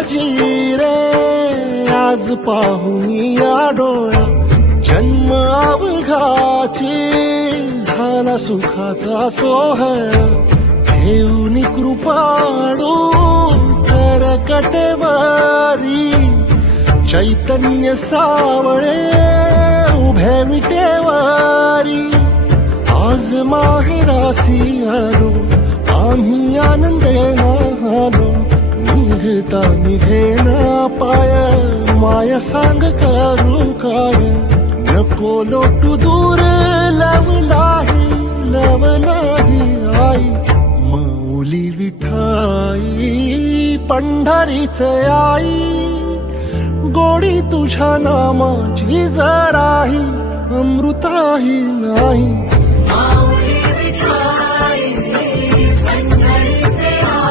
माझी रे आज पाहून या डोळा जन्म अवघाची झाला सुखाचा सोहळा घेऊन कृपाळू कर कटेवारी चैतन्य सावळे उभे विटेवारी आज माहेरासी आलो आम्ही आनंदेना आलो निघता निघेना पाय माया सांग करू काय नको लोटू दूर लवलाही आई मौली विठाई पंढरीचे आई गोडी तुझ्या नामाची जराही अमृताही नाही माऊली विठ्ठल